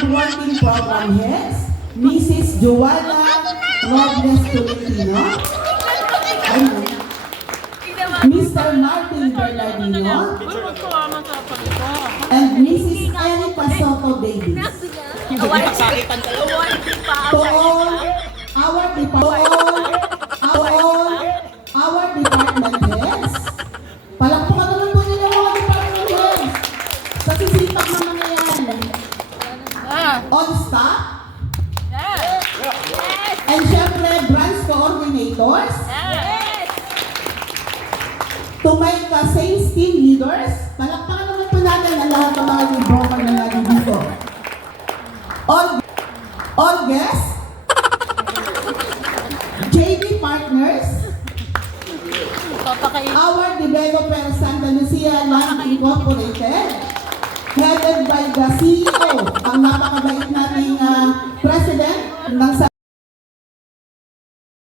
hardworking program heads, Mrs. Joanna Robles Tolentino, Mr. Martin Bernardino, and Mrs. Erika Soto Davis. To all our department heads, palakpakan naman po nila mga department heads. Sa sisipak naman na yan. On staff, and syempre branch coordinators, to my sales team leaders, palakpakan naman po natin ang lahat ng mga broker na lagi dito. All guests, JV partners, our developer Santa Lucia Land Incorporated, headed by the CEO